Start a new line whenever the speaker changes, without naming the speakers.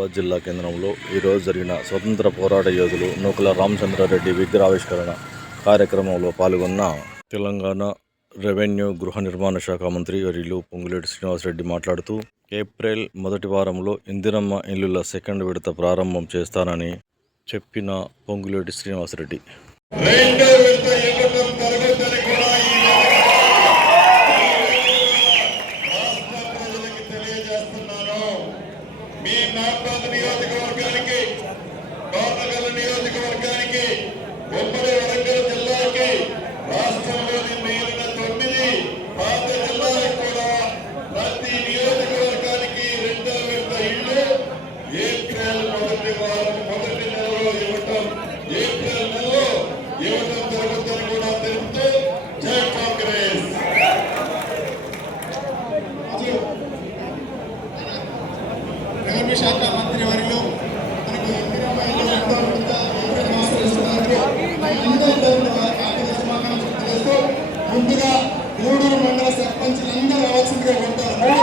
హైదరాబాద్ జిల్లా కేంద్రంలో ఈరోజు జరిగిన స్వతంత్ర పోరాట యోధులు నూకల రామచంద్రారెడ్డి విగ్రహావిష్కరణ కార్యక్రమంలో పాల్గొన్న తెలంగాణ రెవెన్యూ గృహ నిర్మాణ శాఖ మంత్రి వర్యులు పొంగులేటి శ్రీనివాసరెడ్డి మాట్లాడుతూ ఏప్రిల్ మొదటి వారంలో ఇందిరమ్మ ఇల్లుల సెకండ్ విడత ప్రారంభం చేస్తానని చెప్పిన పొంగులేటి శ్రీనివాసరెడ్డి.
మీ నాతో
రెవెన్యూ శాఖ మంత్రి వారిలో మనకు ముందుగా గూడూరు మండల సర్పంచులందరూ రావాల్సిందిగా కోరుతారు